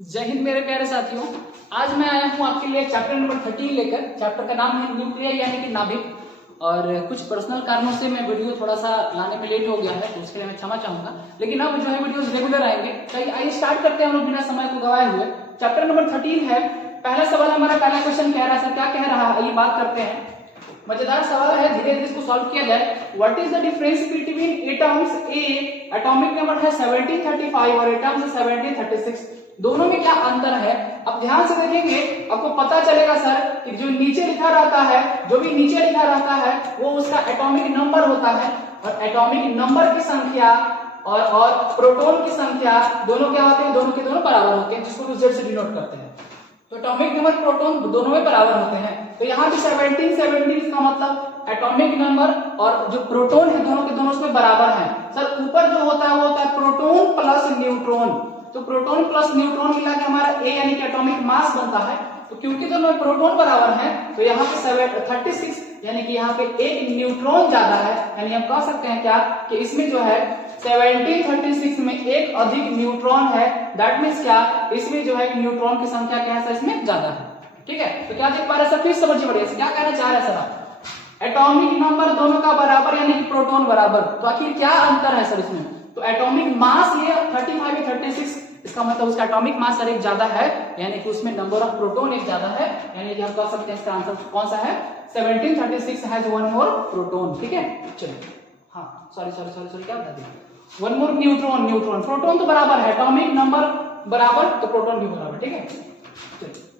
जय हिंद मेरे प्यारे साथियों। आज मैं आया हूँ आपके लिए चैप्टर नंबर 13 लेकर। चैप्टर का नाम है न्यूक्लियर यानी कि नाभिक। और कुछ पर्सनल कारणों से मैं वीडियो थोड़ा सा लाने में लेट हो गया है, तो उसके लिए मैं क्षमा चाहूंगा, लेकिन अब जो है वीडियोस रेगुलर आएंगे। तो आइए स्टार्ट करते हैं हम लोग बिना समय को गवाए हुए। चैप्टर नंबर 13 है। पहला सवाल हमारा, पहला क्वेश्चन कह रहा है, क्या कह रहा है, आइए बात करते हैं। मजेदार सवाल है, धीरे धीरे इसको सॉल्व किया जाए। What is the difference between atoms? A atomic number है 1735 और एटम्स 1736। दोनों में क्या अंतर है? अब ध्यान से देखेंगे, आपको पता चलेगा सर कि जो नीचे लिखा रहता है, जो भी नीचे लिखा रहता है वो उसका एटॉमिक नंबर होता है, और एटॉमिक नंबर की संख्या और प्रोटॉन की संख्या दोनों क्या होते हैं? दोनों के दोनों बराबर होते हैं, जिसको Z से डिनोट करते हैं। तो एटॉमिक नंबर प्रोटॉन दोनों में बराबर होते हैं। तो यहाँ पे 1717 इसका मतलब एटॉमिक नंबर और जो प्रोटॉन है दोनों के दोनों उसमें बराबर हैं। सर ऊपर जो होता है वो होता है प्रोटॉन प्लस न्यूट्रॉन। तो प्रोटॉन प्लस न्यूट्रॉन मिला के हमारा ए यानी कि एटॉमिक मास बनता है। तो क्योंकि दोनों में प्रोटॉन बराबर हैं, तो यहाँ पे 36 यानी कि यहाँ पे एक न्यूट्रॉन ज्यादा है। यानी हम कह सकते हैं क्या कि इसमें जो है 1736 में एक अधिक न्यूट्रॉन है। दैट मीन्स क्या, इसमें जो है न्यूट्रॉन की संख्या क्या है सर, इसमें ज्यादा है। ठीक है, तो क्या देख पा रहे हैं सर? प्लीज समझिए बढ़िया से, क्या कहना चाह रहे हैं सर आप? एटॉमिक नंबर दोनों का बराबर यानी कि प्रोटॉन बराबर। तो आखिर क्या अंतर है सर इसमें? तो एटॉमिक मास ये 35 या 36, इसका मतलब उसका एटॉमिक मास सर एक ज्यादा है, यानी कि उसमें नंबर ऑफ प्रोटॉन एक ज्यादा है। यानी कि हम कह सकते हैं इसका आंसर कौन सा है? 1736 हैज वन मोर प्रोटॉन। ठीक है, चलिए, हाँ सॉरी क्या बता दिया, वन मोर न्यूट्रॉन। प्रोटॉन तो बराबर है, एटॉमिक नंबर बराबर तो प्रोटॉन भी बराबर। ठीक है, चलिए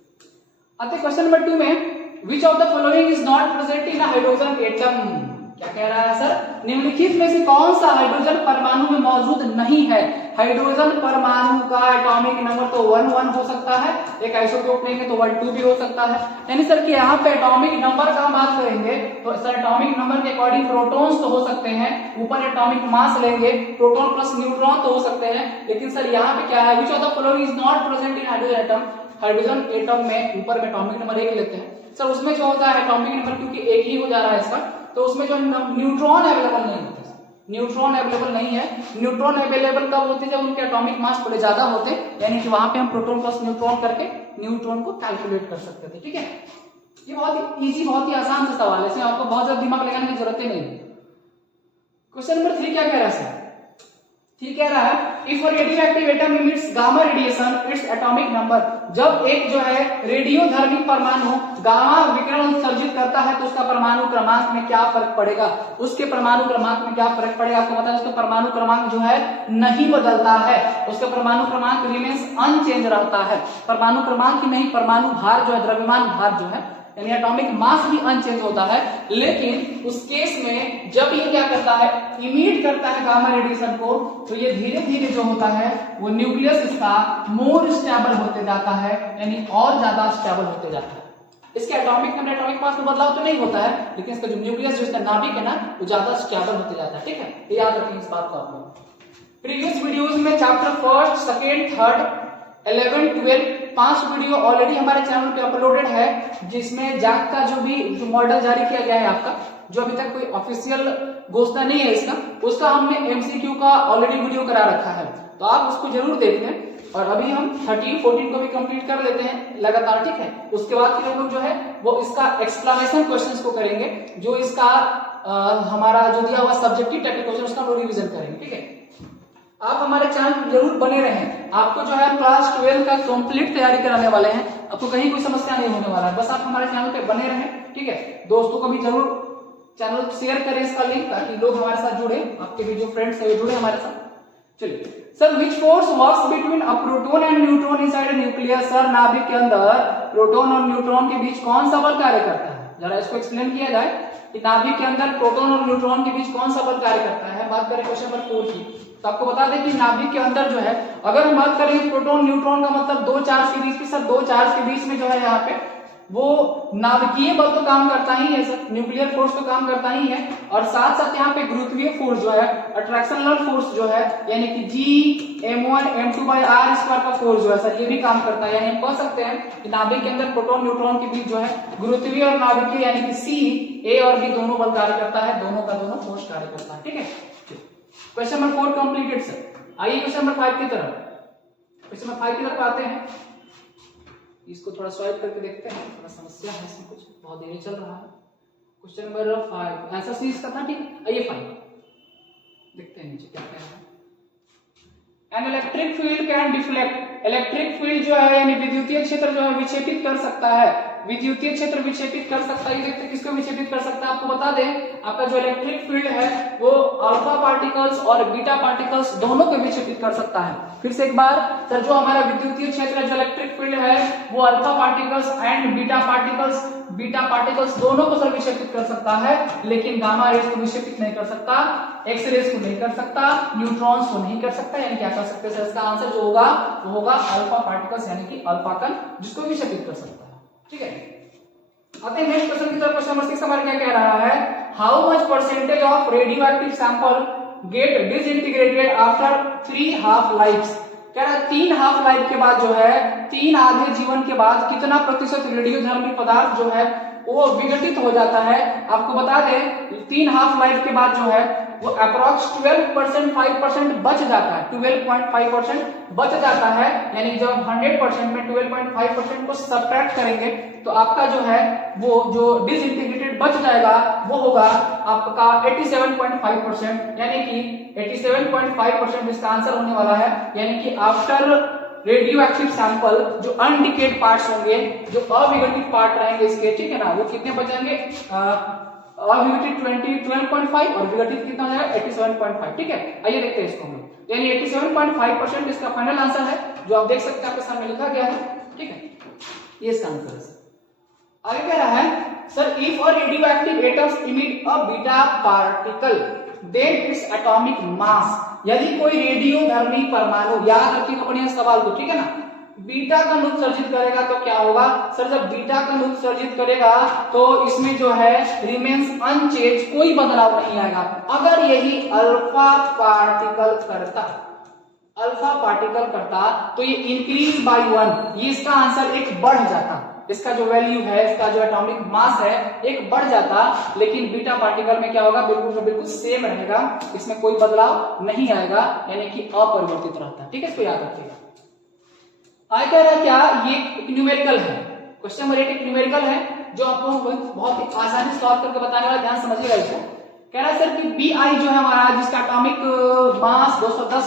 आते क्वेश्चन नंबर 2 में, which of the following is not present in hydrogen atom? क्या कह रहा है सर? निम्नलिखित में से कौन सा हाइड्रोजन परमाणु में मौजूद नहीं है? हाइड्रोजन परमाणु का एटॉमिक नंबर तो 1 हो सकता है, एक आइसोटोप लेंगे तो 1 2 भी हो सकता है। यानी सर कि यहाँ पे एटॉमिक नंबर का बात करेंगे तो सर एटॉमिक नंबर के अकॉर्डिंग प्रोटॉन्स तो हो सकते हैं, ऊपर एटॉमिक मास लेंगे प्रोटॉन प्लस न्यूट्रॉन तो हो सकते हैं। लेकिन सर यहाँ पे क्या है, which of the following is not present in hydrogen atom? Hydrogen atom में ऊपर में एटॉमिक नंबर 1 लेते हैं सर, उसमें जो होता है एटॉमिक नंबर क्योंकि 1 ही हो जा रहा है इसका, तो उसमें जो न्यूट्रॉन अवेलेबल नहीं होते। न्यूट्रॉन अवेलेबल नहीं है। न्यूट्रॉन अवेलेबल कब होते हैं? जब उनके एटॉमिक मास थोड़े ज्यादा होते, यानी कि वहां पे हम प्रोटॉन प्लस न्यूट्रॉन करके न्यूट्रॉन को कैलकुलेट कर सकते थे। ठीक है, ये बहुत इजी, बहुत ही आसान सा सवाल है, इसमें आपको बहुत ज्यादा दिमाग लगाने की जरूरत ही नहीं है। क्वेश्चन नंबर 3 क्या कह रहा है सर? ठीक कह रहा है, if radioactive atom emits gamma radiation its atomic number. जब एक जो है रेडियोधर्मी परमाणु गामा विकिरण उत्सर्जित करता है तो उसका परमाणु क्रमांक में क्या फर्क पड़ेगा? उसके परमाणु क्रमांक में क्या फर्क पड़ेगा? आपको पता है उसका परमाणु क्रमांक जो है नहीं बदलता है, उसका परमाणु क्रमांक रिमेन्स अनचेंज रहता है। परमाणु क्रमांक ही नहीं, परमाणु भार जो है, द्रव्यमान भार जो है, यानी एटॉमिक मास भी अनचेंज होता है। लेकिन उस केस में जब ये क्या करता है, इमिट करता है गामा रेडिएशन को, तो ये धीरे धीरे जो होता है वो न्यूक्लियस इसका मोर स्टेबल होते जाता है, यानी और ज्यादा स्टेबल होते जाता है। इसके एटॉमिक नंबर एटॉमिक मास में बदलाव तो नहीं होता है, लेकिन इसका जो न्यूक्लियस जो इसका नाभिक है ना, वो ज्यादा स्टेबल होते जाता है। ठीक है, ये याद रखें इस बात को आप लोग। प्रीवियस वीडियोस में चैप्टर 1, 2, 3, 11, 12 5 वीडियो ऑलरेडी हमारे चैनल पे अपलोडेड है, जिसमें जैक का जो भी मॉडल जारी किया गया है आपका, जो अभी तक कोई ऑफिशियल घोषणा नहीं है इसका, उसका हमने एमसीक्यू का ऑलरेडी वीडियो करा रखा है, तो आप उसको जरूर देख लें। और अभी हम 13, 14 को भी कंप्लीट कर लेते हैं लगातार। ठीक है, उसके बाद फिर हम लोग जो है वो इसका एक्सप्लेनेशन क्वेश्चंस को करेंगे, जो इसका हमारा जो दिया हुआ सब्जेक्टिव टाइप क्वेश्चन उसका हम लोग रिविजन करेंगे। ठीक है, आप हमारे चैनल पर जरूर बने रहें। आपको जो है क्लास 12 का कंप्लीट तैयारी कराने वाले हैं, आपको कहीं कोई समस्या नहीं होने वाला है, बस आप हमारे चैनल पे बने रहें। ठीक है, दोस्तों को भी जरूर चैनल शेयर करें इसका लिंक, ताकि लोग हमारे साथ जुड़े, आपके भी जो फ्रेंड्स है वो जुड़े हमारे साथ। चलिए sir, which force works between a proton and neutron inside nucleus? Sir नाभिक के अंदर प्रोटॉन और न्यूट्रॉन के बीच कौन सा बल कार्य करता है? जरा इसको एक्सप्लेन किया जाए कि नाभिक के अंदर प्रोटॉन और न्यूट्रॉन के बीच कौन सा बल कार्य करता है। बात करें क्वेश्चन नंबर 4 की, तो आपको बता दें कि नाभिक के अंदर जो है, अगर हम बात करें प्रोटॉन न्यूट्रॉन का मतलब 2 चार्ज के बीच की, सर 2 चार्ज के बीच में जो है यहाँ पे वो नाभिकीय बल तो काम करता ही है सर, न्यूक्लियर फोर्स तो काम करता ही है, और साथ साथ यहाँ पे गुरुत्वीय फोर्स जो है, अट्रैक्शनल फोर्स जो है, यानी कि G m1m2/r² का फोर्स जो है सर, ये भी काम करता है। यानी हम कह सकते हैं कि नाभिक के अंदर प्रोटॉन न्यूट्रॉन के बीच जो है गुरुत्वीय और नाभिकीय यानी कि C, A और B दोनों बल कार्य करता है, दोनों का दोनों फोर्स कार्य करता है। ठीक है, क्वेश्चन नंबर 4 कंप्लीटेड सर। आइए क्वेश्चन नंबर 5 की तरफ। क्वेश्चन नंबर 5 की तरफ आते हैं। इसको थोड़ा सॉल्व करके देखते हैं, थोड़ा समस्या है इसमें, कुछ बहुत देरी चल रहा है। क्वेश्चन नंबर 5 आंसर सी इसका था, ठीक है। आइए 5 देखते हैं नीचे क्या कह रहा है। An electric field can deflect, electric field जो है यानी विद्युतीय क्षेत्र जो है विक्षेपित कर सकता है, विद्युतीय क्षेत्र विक्षेपित कर सकता है। देखते हैं किसको विक्षेपित कर सकता है। आपको बता दें आपका जो इलेक्ट्रिक फील्ड है वो अल्फा पार्टिकल्स और बीटा पार्टिकल्स दोनों को विक्षेपित कर सकता है। फिर से एक बार सर, जो हमारा विद्युतीय क्षेत्र है, जो इलेक्ट्रिक फील्ड है वो alpha particles and beta particles दोनों को सर विक्षेपित कर सकता है, लेकिन गामा रेज को विक्षेपित नहीं कर सकता, एक्स रेज को नहीं कर सकता, न्यूट्रॉन्स को नहीं कर सकता। यानी क्या कर सकते हैं, इसका आंसर जो होगा वो होगा अल्फा पार्टिकल्स यानी कि अल्फा कण, जिसको विक्षेपित कर सकता है। ठीक है, आते हैं नेक्स्ट क्वेश्चन की तरफ। क्वेश्चन नंबर 6 हमारा क्या कह रहा है, how much percentage of radioactive sample get disintegrated after 3 half lifes. कह रहा है 3 हाफ लाइफ के बाद जो है, 3 आधे जीवन के बाद कितना प्रतिशत रेडियोधर्मी पदार्थ जो है वो विघटित हो जाता है। आपको बता दें 3 हाफ लाइफ के बाद जो है वो अप्रोक्स 12% 5% बच जाता है, 12.5% बच जाता है। यानी जब 100% में 12.5% को सब्ट्रैक्ट करेंगे तो आपका जो है वो जो डिसइंटीग्रेटेड बच जाएगा वो होगा आपका 87.5%, यानी कि 87.5% इसका आंसर होने वाला है। यानी कि आफ्टर रेडियो एक्टिव सैंपल जो अनडिकेड पार्ट्स होंगे, जो अविघटित पार्ट रहेंगे इसके, ठीक है ना, वो कितने बचेंगे, अविघटित 12.5 और विघटित कितना हो जाएगा 87.5। ठीक है, आइए देखते हैं इसको हम लोग। यानी 87.5% इसका फाइनल आंसर है, जो आप देख सकते हैं आपके सामने लिखा गया है। ठीक है, ये इसका आंसर है। आगे कह रहा है sir, if a radioactive atoms emit a beta particle then its atomic mass. यदि कोई रेडियोधर्मी परमाणु, याद रखिएगा बढ़िया सवाल को, ठीक है ना, बीटा कण उत्सर्जित करेगा तो क्या होगा सर, जब बीटा कण उत्सर्जित करेगा तो इसमें जो है रिमेन्स अनचेंज, कोई बदलाव नहीं आएगा। अगर यही अल्फा पार्टिकल करता तो ये इंक्रीज बाय 1, ये इसका आंसर एक बढ़ जाता, इसका जो वैल्यू है, इसका जो एटॉमिक मास है एक बढ़ जाता। लेकिन बीटा पार्टिकल में क्या होगा, बिल्कुल सेम रहेगा, इसमें कोई बदलाव नहीं आएगा, यानी कि अपरिवर्तित रहता है। ठीक है, इसको याद रखिएगा। आगे कह रहा है क्या, ये एक न्यूमेरिकल है, क्वेश्चन नंबर 8 एक न्यूमेरिकल है जो आपको बहुत ही आसानी से सॉल्व करके बताने वाला, ध्यान समझिएगा इसको। कह रहा है सर कि Bi जो है हमारा, जिसका atomic mass 210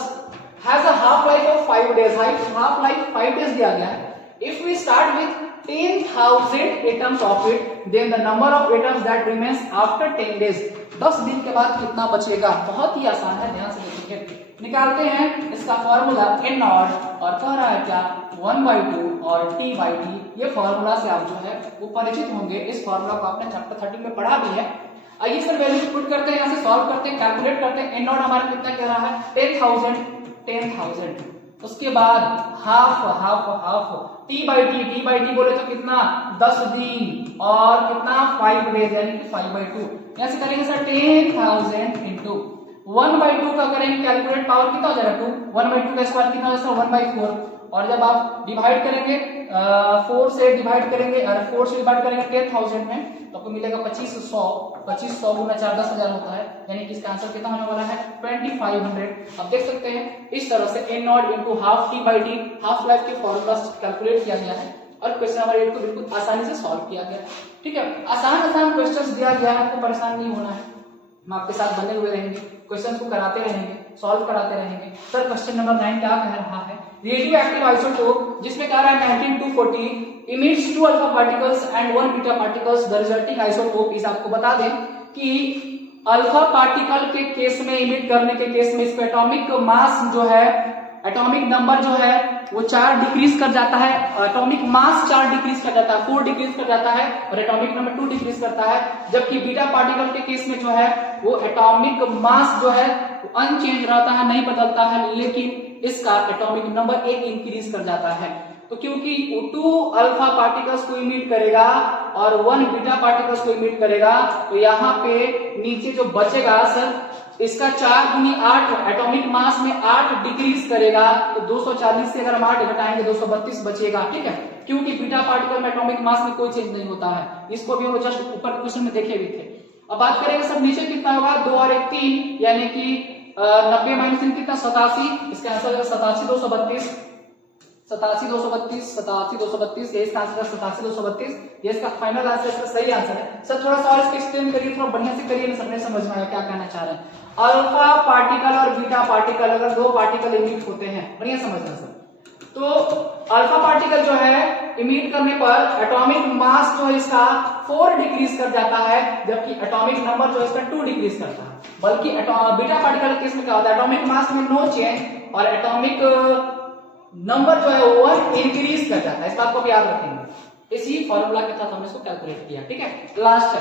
has a half life of 5 days, half life 5 days दिया गया है। If we start with 10,000 atoms of it, then the number of atoms that remains after 10 days, 10 दिन के बाद कितना बचेगा। बहुत ही आसान है, ध्यान से देखिए। निकालते हैं इसका फॉर्मूला n नॉट, और कह रहा है क्या 1/2 और T/T। ये फॉर्मूला से आप जो है वो परिचित होंगे, इस फॉर्मूला को आपने चैप्टर 13 में पढ़ा भी है। आइए सर वैल्यू पुट करते हैं, यहाँ से सॉल्व करते हैं, कैलकुलेट करते हैं। n नॉट हमारा कितना कह रहा है 10,000। उसके बाद हाफ T/T बोले तो कितना 10 दिन और कितना 5 डेज, यानी कि 5/2। यहां से करेंगे सर 10,000 इंटू 1/2 का करेंगे, कैलकुलेट पावर कितना हो जाएगा 2, 1/2 का स्क्वायर कितना हो जाएगा 1/4। और जब आप डिवाइड करेंगे 4 से डिवाइड करेंगे, और 4 से डिवाइड करेंगे 10,000 में तो आपको मिलेगा 2500 गुना 4 10,000 होता है, यानी कि इसका आंसर कितना होने वाला है 2500। अब देख सकते हैं इस तरह से n not into half T/T, half life के फॉर्मूला कैलकुलेट किया गया है और क्वेश्चन नंबर 8 को बिल्कुल आसानी से सॉल्व किया गया। ठीक है, आसान क्वेश्चंस दिया गया है, आपको परेशान नहीं होना है, हम आपके साथ बने हुए रहेंगे, क्वेश्चन को कराते रहेंगे, सॉल्व कराते रहेंगे। सर क्वेश्चन नंबर 9 क्या कह रहा है, रेडियो एक्टिव आइसोटोप जिसमें कह रहा है 19-240 emits 2 alpha particles and 1 beta particles, the resulting isotope इस। आपको बता दें कि अल्फा पार्टिकल के केस में, इमिट करने के केस में इसका एटॉमिक मास जो है, एटॉमिक नंबर जो है वो 4 डिक्रीज कर जाता है, एटॉमिक मास 4 डिक्रीज कर जाता है, 4 डिक्रीज कर जाता है और एटॉमिक नंबर 2 डिक्रीज करता है। जबकि बीटा पार्टिकल के केस में जो है वो एटॉमिक मास जो है अनचेंज रहता है, नहीं बदलता है, लेकिन इसका एटॉमिक नंबर 1 इंक्रीज कर जाता है। तो क्योंकि 2 अल्फा पार्टिकल्स को इमिट करेगा और 1 बीटा पार्टिकल्स को इमिट करेगा, तो यहाँ पे नीचे जो बचेगा सर इसका 4 गुनी 8, एटॉमिक मास में 8 डिक्रीज करेगा, तो 240 से अगर हम 8 घटाएंगे 232 बचेगा। ठीक है, क्योंकि बीटा पार्टिकल में एटॉमिक मास में कोई चेंज नहीं होता है, इसको भी हम जस्ट ऊपर क्वेश्चन में देखे भी थे। अब बात करेंगे सब नीचे कितना होगा, 2 और 1 3, यानी कि 90 माइनस 3 कितना 87, इसका आंसर 87 232। 87,232 ये इसका आंसर है 87,232 ये इसका फाइनल आंसर, इसका सही आंसर है। सर थोड़ा सा और इसको एक्सप्लेन करिए, थोड़ा बढ़िया से करिए ना, सबने समझ में आया क्या कहना चाह रहे हैं। अल्फा पार्टिकल और बीटा पार्टिकल, अगर दो पार्टिकल इमिट होते हैं, बढ़िया समझना सर, तो अल्फा पार्टिकल जो है इमिट करने पर एटॉमिक मास जो है इसका 4 डिक्रीज कर जाता है, जबकि एटॉमिक नंबर जो है इसका 2 डिक्रीज करता है। बल्कि बीटा पार्टिकल के केस में क्या होता है, एटॉमिक मास में नो चेंज और एटॉमिक नंबर जो है वो इंक्रीज कर जाता है। इस बात को भी याद रखेंगे। इसी फॉर्मूला के साथ हमने इसको कैलकुलेट किया, ठीक है। Last,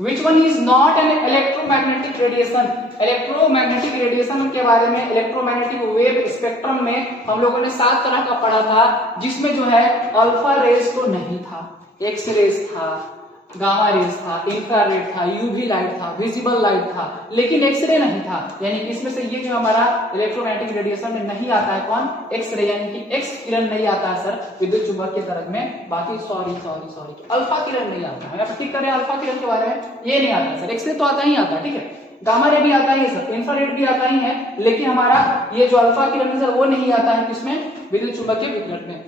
which one is not an electromagnetic radiation. Electromagnetic radiation के बारे में इलेक्ट्रोमैग्नेटिक वेव स्पेक्ट्रम में हम लोगों ने 7 तरह का पढ़ा था, जिसमें जो है अल्फा रेज तो नहीं था, एक्स रेज था, गामा रेज था, इंफ्रारेड था, यूवी लाइट था, विजिबल लाइट था, लेकिन एक्सरे नहीं था। यानी कि इसमें से ये जो हमारा इलेक्ट्रोमैग्नेटिक रेडिएशन में नहीं आता है कौन, एक्सरे, यानी कि एक्स किरण नहीं आता है सर विद्युत चुंबकीय तरंग में। बाकी सॉरी अल्फा किरण नहीं आता है, आप ठीक करें अल्फा किरण के बारे में, ये नहीं आता सर। एक्सरे तो आता ही आता है, ठीक है, गामा रे भी आता ही है सर, इंफ्रारेड भी आता ही है, लेकिन हमारा ये जो अल्फा किरण है सर वो नहीं आता है किसमें, विद्युत चुंबकीय विकिरण में।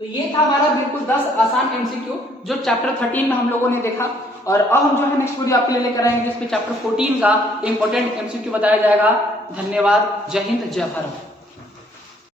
तो ये था हमारा बिल्कुल 10 आसान एमसीक्यू जो चैप्टर 13 में हम लोगों ने देखा। और अब हम जो है नेक्स्ट वीडियो आपके लिए लेकर आएंगे जिसमें चैप्टर 14 का इंपॉर्टेंट एमसीक्यू बताया जाएगा। धन्यवाद, जय हिंद, जय भारत।